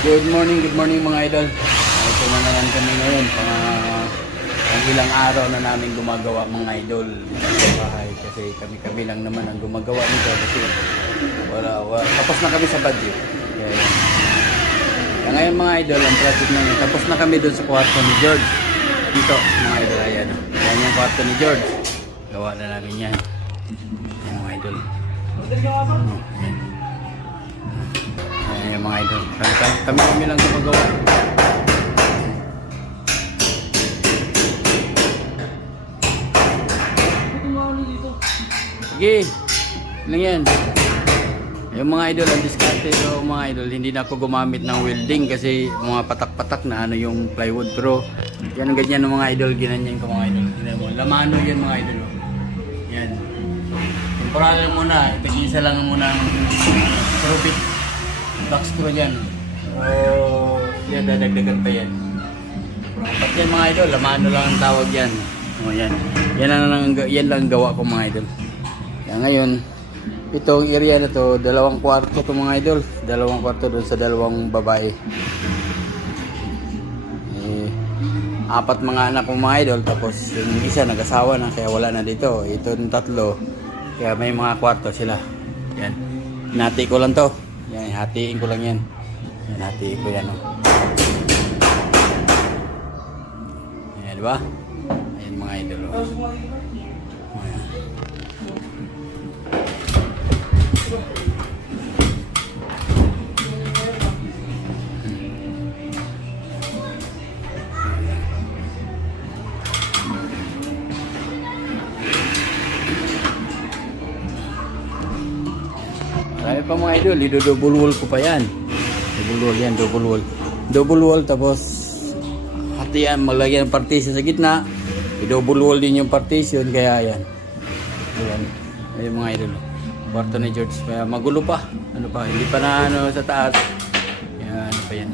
Good morning mga idol. Ito na naman kami ngayon. Ang ilang araw na namin gumagawa mga idol sa bahay. Kasi kami lang naman ang gumagawa nito. Kasi wala. Tapos na kami sa budget. Kaya ngayon mga idol, ang project namin. Tapos na kami doon sa kwarto ni George. Dito mga idol. Ayan. Ayan yung kwarto ni George. Gawa na namin yan. Ayan mga idol. Ayan mga idol. Kami lang gumagawa. Sige. Lang yan. Yung mga idol, ang diskarte so, mga idol, hindi na ako gumamit ng welding kasi mga patak-patak na ano yung plywood. Pero yan ang ganyan ng mga idol, ginanyan ko mga idol. Lamano yan mga idol. Yan. Temporal lang muna. Ipag-isa lang muna ang profit. Box screw dyan. So, yan, dadagdagan pa yan. Pati yan mga idol, lamano lang ang tawag yan. O yan. Yan lang gawa ko mga idol. Kaya ngayon, itong area na to, 2 kwarto to mga idol. 2 kwarto doon sa 2 babae. 4 mga anak ko mga idol. Tapos yung isa nag-asawa na kaya wala na dito. Ito yung 3. Kaya may mga kwarto sila. Yan. Hinati ko lang to. Yan, hatiin ko lang yan. Yan, hatiin ko yan. Oh. Ayan, diba? Ayan mga idol. Oh. Ayan. Marami pa mga idol, double wall ko pa yan. Double wall yan, double wall. Double wall tapos hatian, maglagyan ng partition sa gitna. I-double wall din yung partition, kaya yan. Ayan, ayan mga idol. Kwarto ni George, kaya magulo pa. Ano pa, hindi pa na ano sa taas. Kaya ano pa yan.